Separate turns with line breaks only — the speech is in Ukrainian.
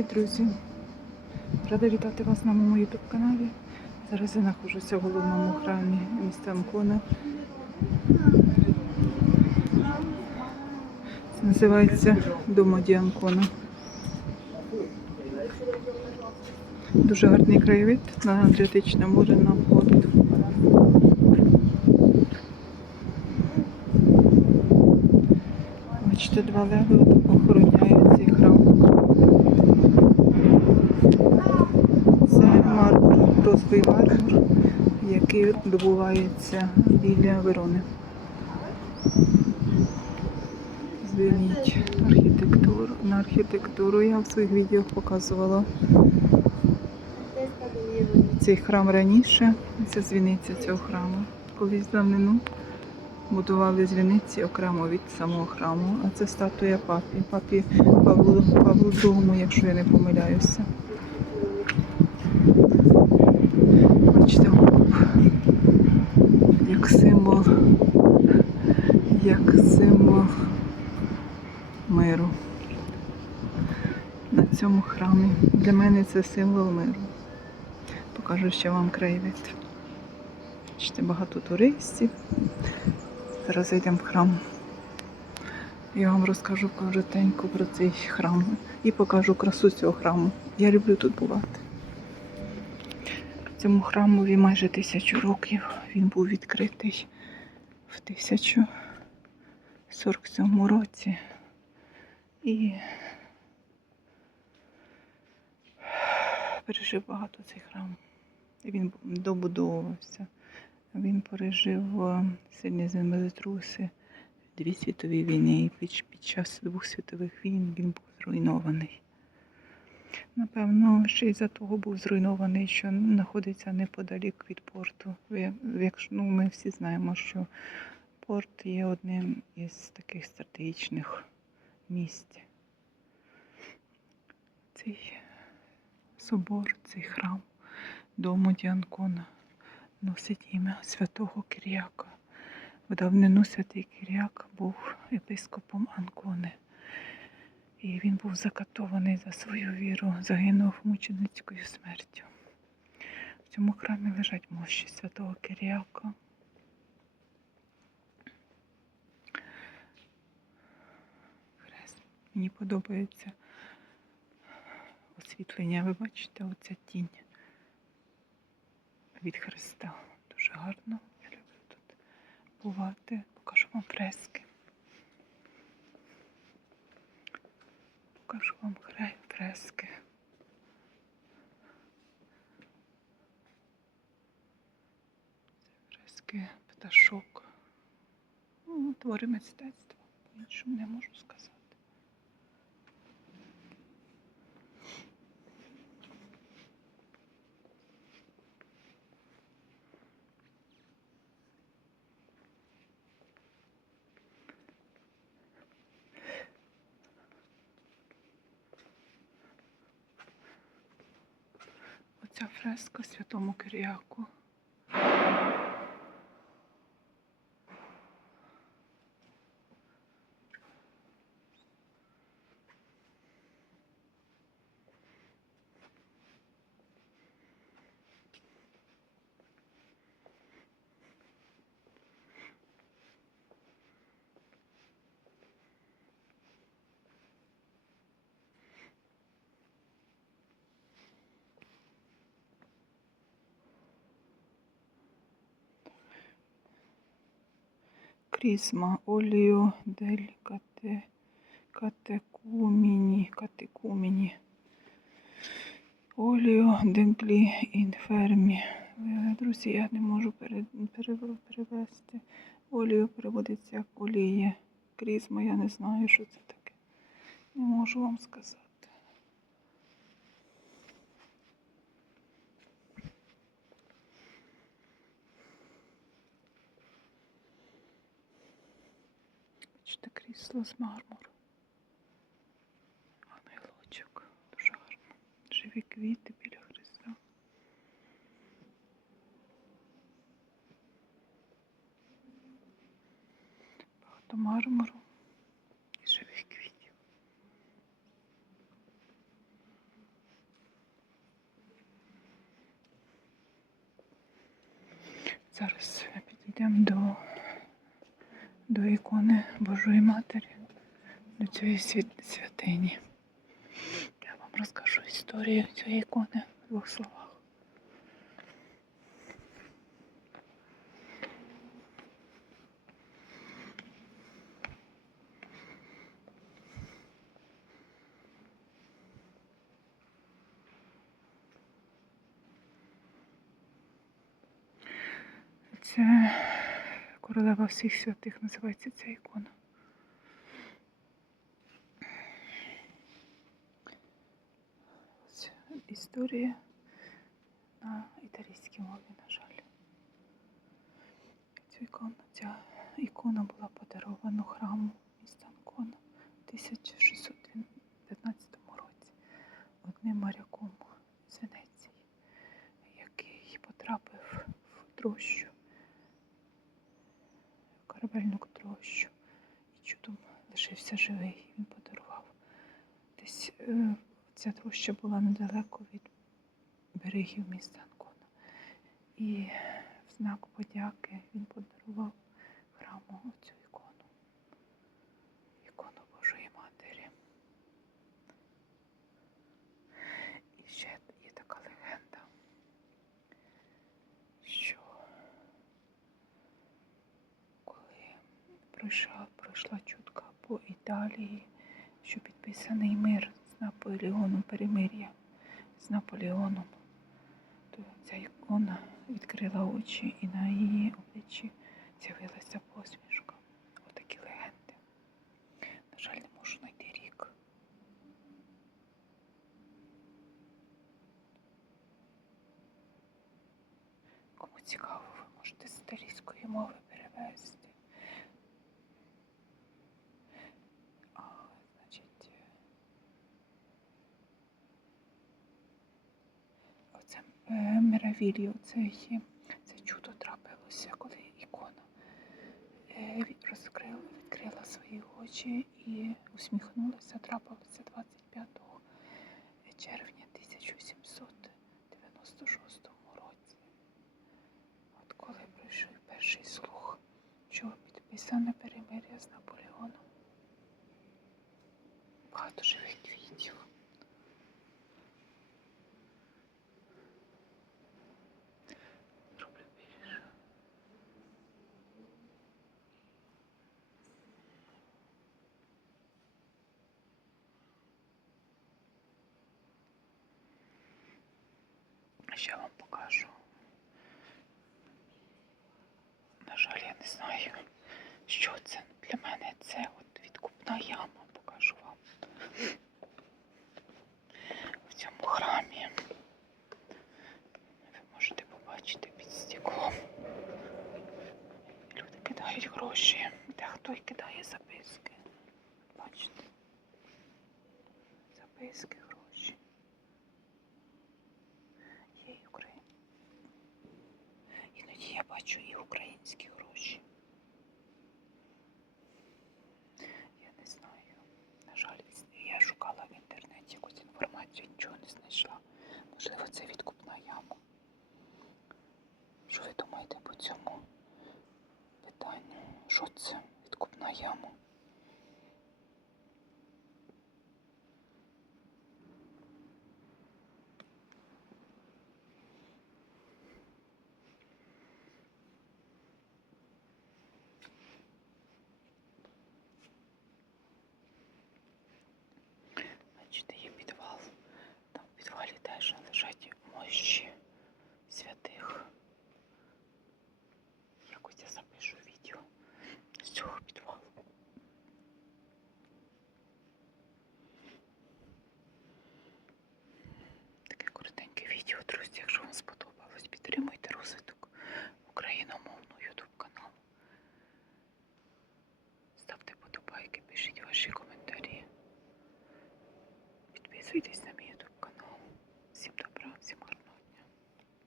Привіт, друзі! Рада вітати вас на моєму ютуб каналі. Зараз я знаходжуся в головному храмі міста Амкона. Це називається Домо Ді Анкона. Дуже гарний краєвид на Адріатичне море на порт. Бачите, два леви охороняють цей храм. Це розовий мармур, який добувається біля Верони. Зверніть архітектуру. На архітектуру я в своїх відео показувала цей храм раніше. Це дзвіниця цього храму. Колись давнину будували дзвіниці окремо від самого храму. А це статуя папі. Папі Павлу, Павлу II, якщо я не помиляюся. Бачите, голуб. Як символ, як символ миру. На цьому храмі. Для мене це символ миру. Покажу ще вам краєвид. Бачите, багато туристів. Зараз зайдемо в храм. Я вам розкажу коротенько про цей храм і покажу красу цього храму. Я люблю тут бувати. Цьому храмові майже тисячу років. Він був відкритий в 1047 році. І пережив багато цей храм. Він добудовувався. Він пережив е, сильні землетруси, дві світові війни, і під, під час двох світових війн він був зруйнований. Напевно, ще й за того був зруйнований, що знаходиться неподалік від порту. Якщо ну, ми всі знаємо, що порт є одним із таких стратегічних місць. Цей собор, цей храм дому Діанкона носить ім'я святого Киряка. В давнину святий Киряк був єпископом Анкони. І він був закатований за свою віру, загинув мученицькою смертю. В цьому храмі лежать мощі святого Киряка. Хрест. Мені подобається освітлення. Ви бачите, оця тінь від Христа. Дуже гарно. Я люблю тут бувати. Покажу вам фрески. Покажу вам край фрески. Це фрески пташок. Ну, твори мистецтва. По-іншому не можу сказати. Оця фреска святому Киряку. Крісма оліо дель кате, катекуміні, катекуміні. Оліо деглі інфермі. Друзі, я не можу пере- пере- перевести. Оліо переводиться як оліє. Крізма, я не знаю, що це таке. Не можу вам сказати. Бачите, крісло з мармуру. Ангелочок. Дуже гарно. Живі квіти біля Христа. Багато мармуру і живих квітів. Зараз підійдемо до. Божої Матері, до цієї святині. Я вам розкажу історію цієї ікони в двох словах. Це королева всіх святих називається ця ікона. Ось історія на італійській мові, на жаль. Цю ікону, ця ікона була подарована храму міста Анкона в 1615 році одним моряком з Венеції, який потрапив в трощу, в корабельну трощу, і чудом лишився живий. Він подарував. Десь е, ця троща була недалеко від берегів міста Анкона. І в знак подяки він подарував храму оцю ікону. Ікону Божої Матері. І ще є така легенда, що коли пройшла, пройшла чутка по Італії, що підписаний мир з Наполеоном, перемир'я з Наполеоном, то ця ікона відкрила очі і на її обличчі з'явилася посмішка. Отакі легенди. На жаль, не можу знайти рік. Кому цікаво, ви можете з італійської мови перевести. А, значить, оце е, Миравілі, оце, це чудо трапилося, коли ікона е, розкрила, відкрила свої очі і усміхнулася, трапилося 25 червня 1796 році. От коли прийшов перший слух, що підписане перемир'я з Наполеоном. Багато живих квітів. Роблю більше. Ще вам покажу. На жаль, я не знаю, що це для мене. Це от відкупна яма, покажу вам. В цьому храмі ви можете побачити під стеклом. Люди кидають гроші, дехто й кидає записки. Бачите? Записки, гроші. Є і Україна. Іноді я бачу і українські гроші. Я не знаю. На жаль, я шукала в інтернеті якусь інформацію, нічого не знайшла. Можливо, це відкупна яма. Що ви думаєте по цьому питанню? Що це відкупна яма? Бачите, є підвал. Там в підвалі теж лежать мощі